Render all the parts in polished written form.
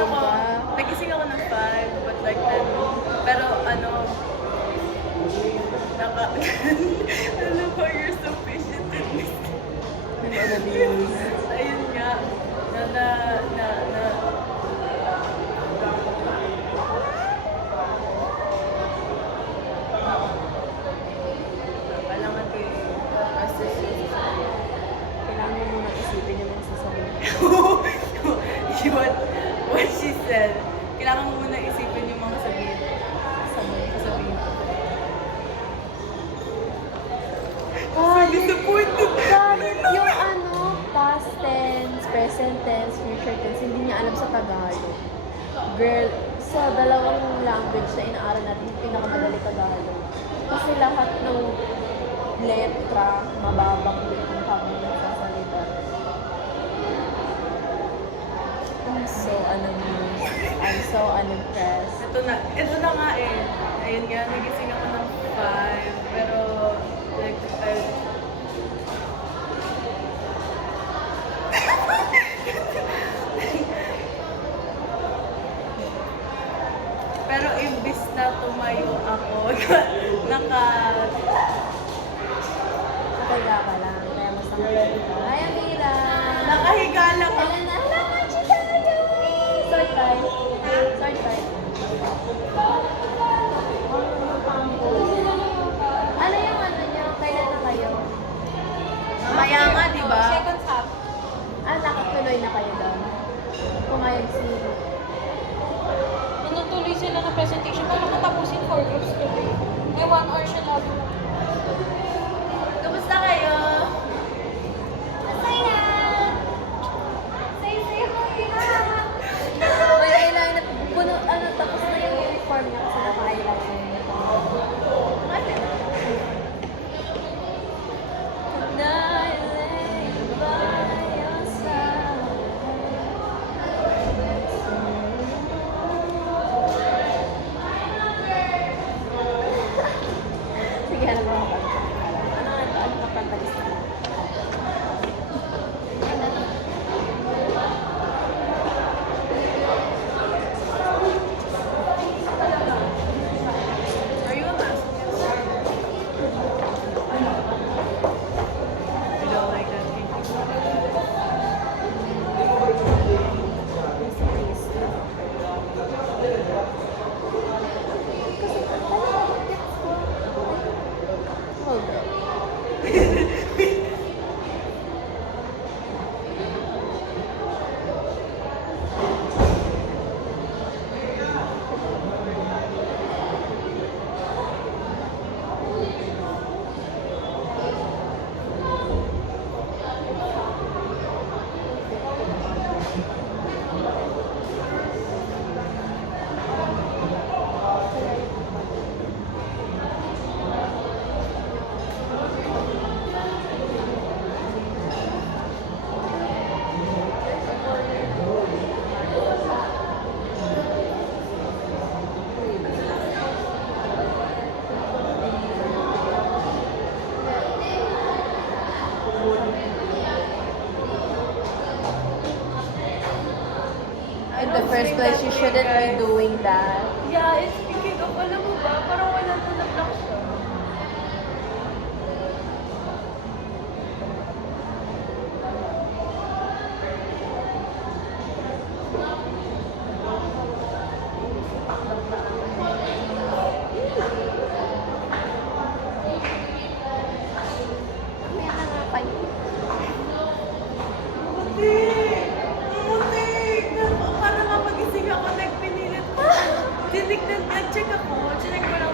Nag-gising ka. nagising ako ng 5, but like then, pero ano, ano ko, you're so patient with me. Nag-abuse. Ayun nga, na, na, na, na, kailangan ko assess yung Kailangan mo muna isipin yung mga sasabihin. what she said. Kailangan mo muna isipin yung mga sasabihin ko. Ah, Disappointed. yung ano, past tense, present tense, future tense, hindi niya alam sa Tagalog. Girl, sa dalawang language na inaaral natin, yung pinakamadali Tagalog. Kasi lahat ng letra, mababang yung habang nagsasalita. I'm so unimpressed. Ito na nga eh. Ayun nga, nagising ako ng 5, pero like, pero imbis na tumayo ako, Kaya ka lang, kaya mas nakakita ka. Ay, Amira! nakahiga lang ako. Alam na, alam chika yun! Sword fight. Sword fight. Ano yung ano nyo? Kailan na kayo? Mamaya nga, di ba? Second half. Nakatuloy na kayo doon. Pumayag si... Tinutuloy sila ng presentation. Paano katapusin 4 groups today? May 1 hour siya lagi. Kamusta kayo? Masaya na! Say mo yun! May kailangan na... Puno, tapos na yung uniform niya kasi naka-highlight na yun. Sige, alam mo ako. Ano ka pantalis na? Are you a mask? I don't like that. Thank you. Hold up. In the first place, you shouldn't be doing that. Yeah, it's speaking of, alam mo ba, parang wala na nag-lock siya. Mamaya na nga kayo. Para nga magising ako, nagpinilit ko. Tinignan, nag-check ako, chinek ko lang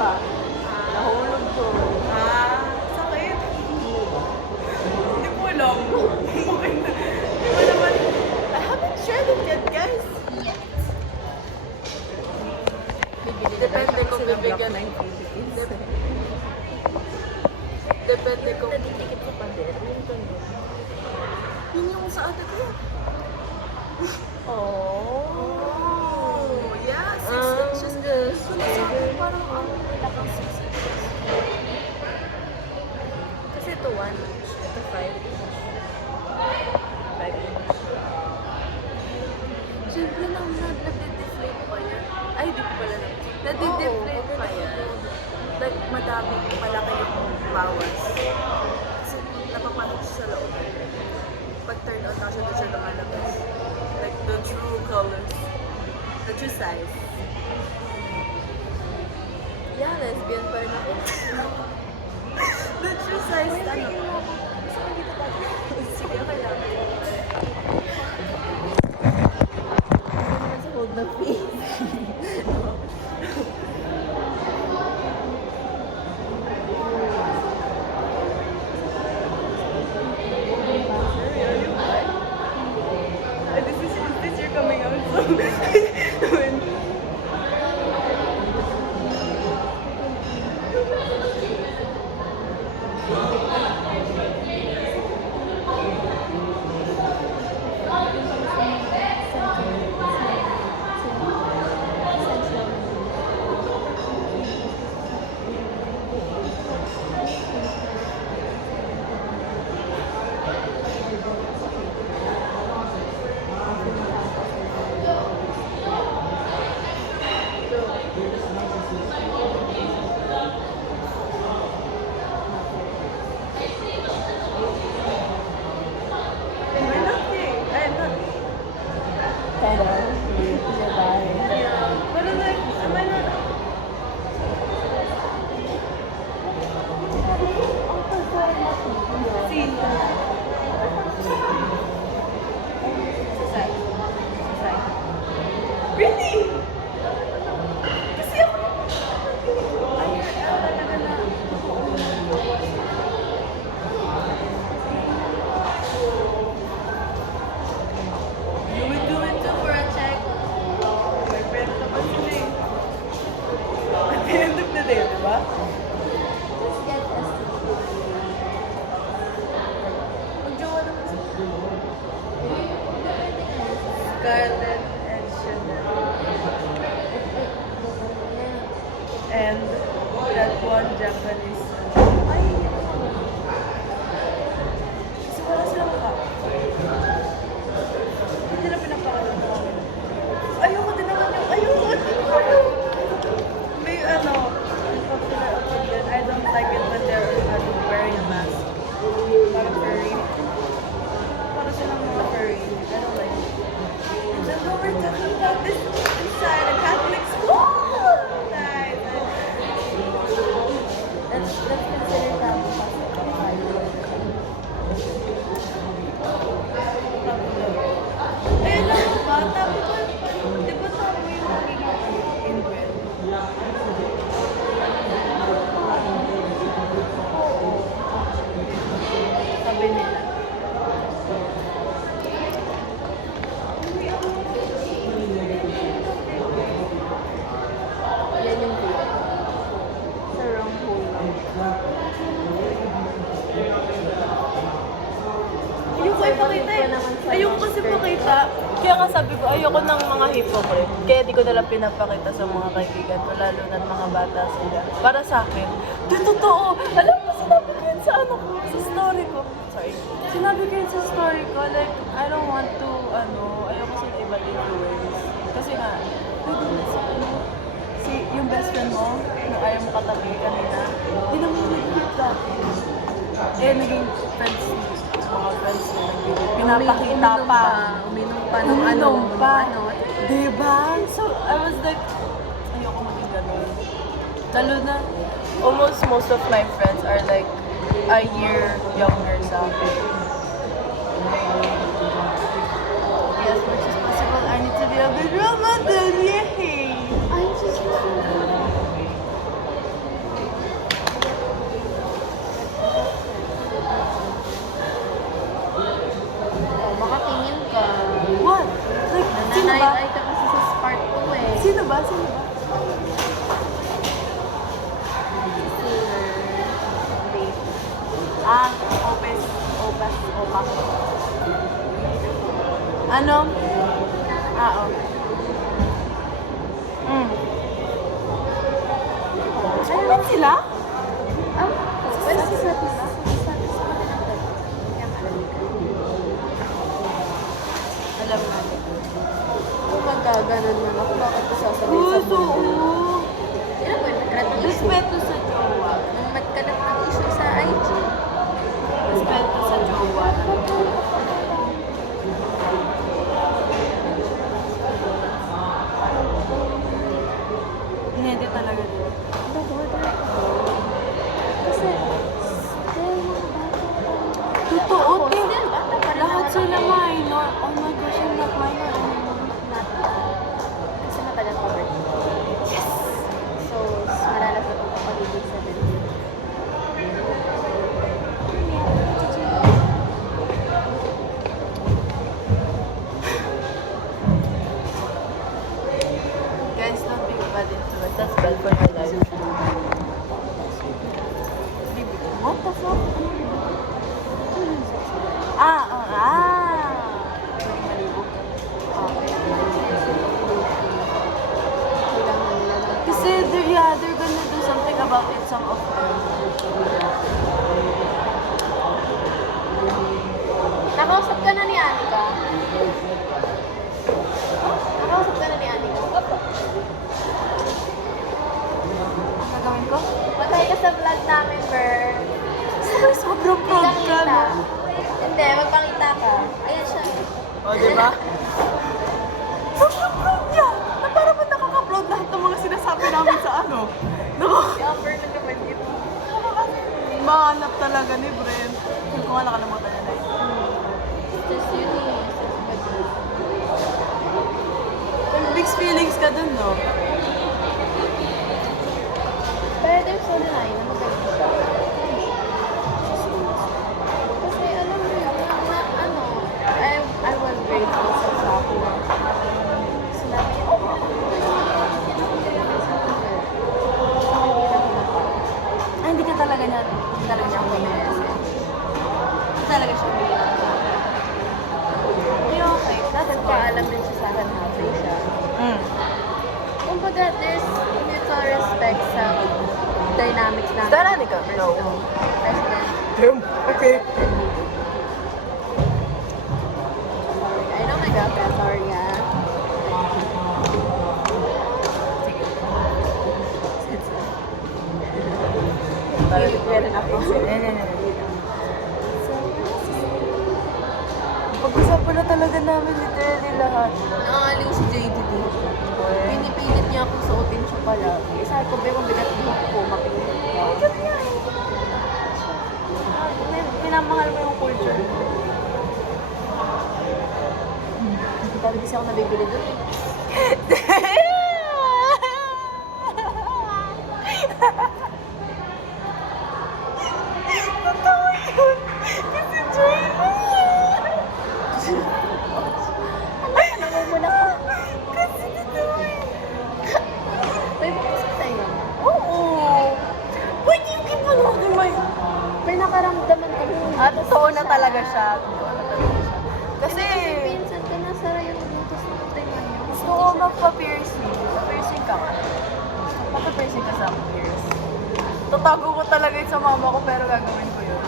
ba? Nahulog ko. Sakit. Hindi ko alam. Okay na. Di ba naman, I haven't shared it yet, guys. Depende kung bibigyan ng Depende kung... Nadidikit sa pader. Yun yung sa ate ko. Oh. Yeah, 6 inches. Just So, nasa akin parang wala kang 6 inches. Kasi ito 1 inch, ito 5 inch. 5 inch. Siyempre nang nag-deflate pa yan. Ay, di ko pala lang. Nag-deflate pa yan. Like, madami, malaki yung bawas. Kasi napapasok siya sa loob. Pag turn on na siya, doon siya lumalabas. Like, the true colors. The true size. Yeah, lesbian pa rin ako. The true size, ano? Sige, okay lang. Naman sa hold na face. This year coming out, so when we're not gay. I'm not. Pero, diba? Yeah. But I'm like, am I not? Sino? Sasay. Sasay. Really? Kasi ako ay, talaga na. You would do it too for a check. May pera ka pa sila eh. At the end of the day, di ba? Just get Mag-jowa naman sila. Scarlett and Chanel. And that one Japanese. Ay! Kasi wala silang mukha. Hindi nila pinapakalan ko. Ayoko din naman yung, ayoko din naman. May ano, unpopular opinion. I don't like it when they're wearing a mask. Parang furry. Parang silang mga furry. I don't like it. And then we're talking about this inside a Catholic school. Nice. Let's consider that Eh, alam mo ba, tapo ba, di ba tapo yung magiging inbred? Sabi nila. yan yung video. Sa wrong hole lang. Ayoko ipakita eh. Ayoko kasi pakita. Kaya nga sabi ko, ayoko ng mga hypocrite. Kaya di ko nalang pinapakita sa mga kaibigan ko, lalo na mga bata sila. Para sa akin, di totoo. Alam mo, sinabi ko yun sa ano ko, sa story ko. Sorry. Sinabi ko yun sa story ko, like, I don't want to, ayoko sila iba't influence. Kasi nga, si, yung best friend mo, yung ayaw mo katabi kanina, di naman nag-hit dati. Eh, naging friends, mga friends mo, pinapakita pa. Uminom pa nung ano. Uminom pa. Diba? So, I was like, ayoko maging ganun. Lalo na, almost most of my friends are like a year younger sa akin. As much as possible, I need to be a good role model. Yay! I'm just Ano? Oo. Ano sila? Pero si Satis. Alam natin. Kung magkaganon man ako, bakit ko sasabihin sa buhay? Sino ba yung nagkalat ng issue? Respeto sa jowa. Nung magkalat ng issue sa IG. Respeto sa jowa. Hindi talaga. Kasi, still mga bata. Totoo, Ako, te. still bata pa rin Lahat naman sila ako. minor. Oh my gosh, I'm not minor anymore. Kasi matagal pa birthday. Yes! So, malalas na itong kapagiging 17. Guys, don't be bad into it. That's bad for your life. What the fuck? Kailangan nila ng Kasi they're gonna do something about it, some of them. Nakausap ka na ni Anika? Nakausap ka na ni Anika? Ang gagawin ko? Matay ka sa vlog namin, Ber. Sobrang Hindi proud ka ka, kita. no? Hindi, magpakita ka. Ayan siya. O, diba? Sobrang proud niya! Na parang ba't nakaka-upload lahat ng mga sinasabi namin sa ano? I-offer na naman yun. Mahanap talaga ni Brent. Hindi ko nga nakalimutan na yun. Just yun eh. Mixed feelings ka dun, no? Pero there's so nice na magaling siya. Kasi alam mo yun, ano, I was grateful sa Saku na sinabi niya, oh, Hindi ka talaga niya, hindi talaga niya ako pinayas. Hindi talaga siya pinayas. Pero okay, that's good. Nagpaalam din siya sa akin happy siya. Kumbaga, there's mutual respect sa dynamics namin. Danica? No. President. Okay. I know my girlfriend, sorry ah. Meron ako. Pag-usapan na talaga namin literally lahat. Nakakaliw si JDD. Pinipilit niya akong suotin siya pala. Eh, sabi ko, be, mabigat buhok ko, mapilit ka. Minamahal mo yung culture. Dami kasi ako nabibili doon eh. Totoo yun. Kasi Joy. Namumula ko. Kasi totoo yun. May bukas ka tayo. Oo. Wait, you keep on holding my... Pero nakaramdaman ko. Totoo na talaga siya. Totoo na talaga siya. Kasi... Pinsan ka na, Sara, yung lutos mo. Tingnan niyo. Gusto ko magpa-piercing. Pa-piercing ka ka. Magpa-piercing ka sa akin, pierce. Tatago ko talaga yun sa mama ko, pero gagawin ko yun.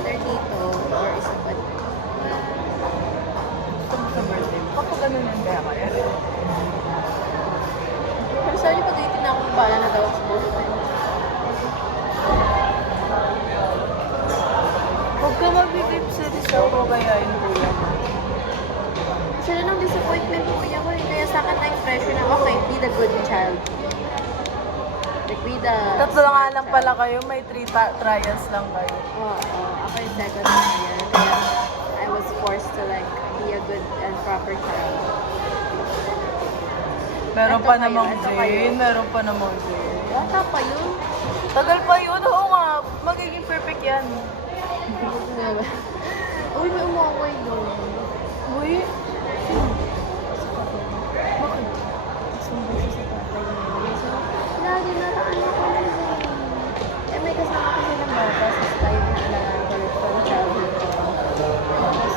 Either dito, or isa pa dito. Gusto mo sa birthday. Kapag ganun yun, kaya kaya. Pero sorry, pag-itin na akong bala na daw sa boyfriend. Huwag ka mag-bigip sa show ko kaya yun, kuya. Sila nang disappointment ko kuya ko eh. Kaya sa akin na-impression na, okay, be the good child. Like, be the... Tatlo nga lang pala kayo, may 3 trials lang kayo. Oo, ako yung second year. Kaya I was forced to like, be a good and proper child. Meron Ito pa kayo, namang ito kayo. Jane, meron pa namang Jane. Bata pa yun. Tagal pa yun, oo nga, magiging perfect yan. Uy, may umaway doon. Uy, Bakit? Sumbong siya sa tatay niya. So, lagi naraan ako na yun. Eh, may kasama kasi ng bata. So, tayo na alagaan ko rin from childhood ko. Tapos,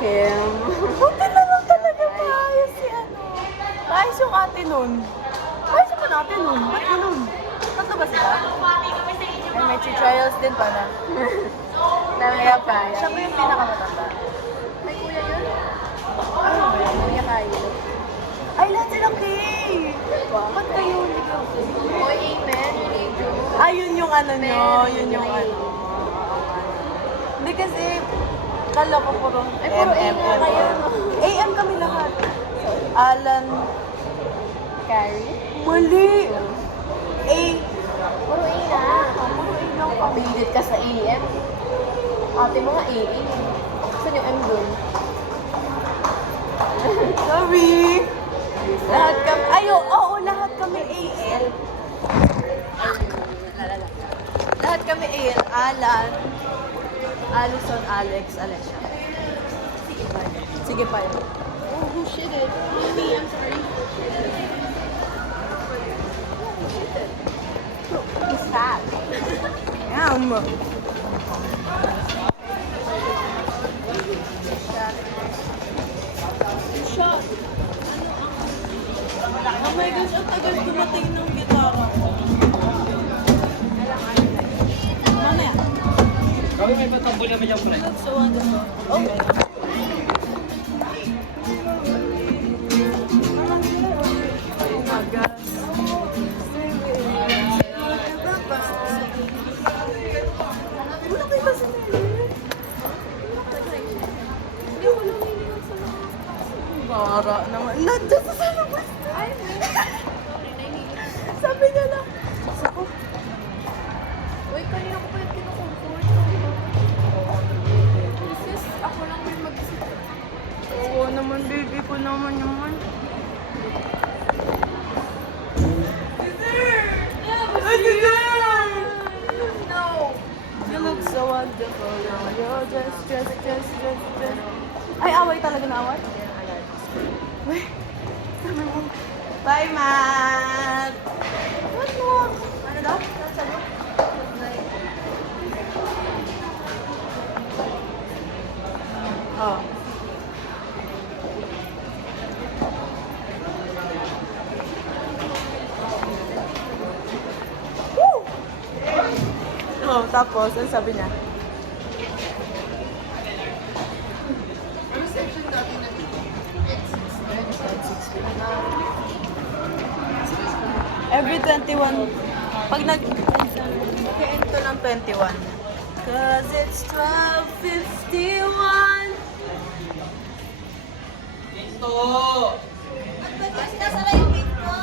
Kim. Buti na lang talaga maayos si ano. Maayos yung ate nun. Maayos yung ate nun. Ba't ganun? Tatlo ba sila? Ay, may trials din pala. Kaya pa. Siya ba yung pinakamatanda? Ay, kuya yun? Ano ba yun? Kuya kayo. Ay, lahat silang gay! Ba't kayo hindi ko? Oy, amen. Yun yung joke. Ah, yun yung ano nyo. Men, Yun yung yun. ano. Hindi kasi, kala ko puro Ay, puro A nga kayo. AM kami lahat. Alan. Carrie? Mali! A. Puro A na. Puro A lang kami. Pilit ka sa AM. Ate mo nga AA. Saan yung M dun? Sorry! Lahat kami, oo, lahat kami AL. Lahat kami AL. Alan, Allison, Alex, Alessia. Sige pa yun. Oh, who shit it? Me, I'm sorry. Who's that? Yum! Shot. Oh my gosh, ang tagal dumating ng gitara. Mamaya. Kami may patambol naman yung pre. Looks so wonderful. Okay. Oh my gosh. Wala kayo ba sa Para naman. Nandiyan sa salabas. Sabi niya lang. Sako. Uy, kanina ko pa yung kinukumport. Sis, ako lang may mag-isip. Oo naman, baby ko naman naman. No! You look so wonderful now. You're just. Ay, away talaga na away? Uy, sabi mo. Bye, Matt! What mo? Ano daw? Nasa mo? Oh. Woo! Oh, tapos, ano sabi niya? Every 21, pag nag-ento ng 21. Cause it's 12:51. Ito! At ba't yung sinasara yung pink mo?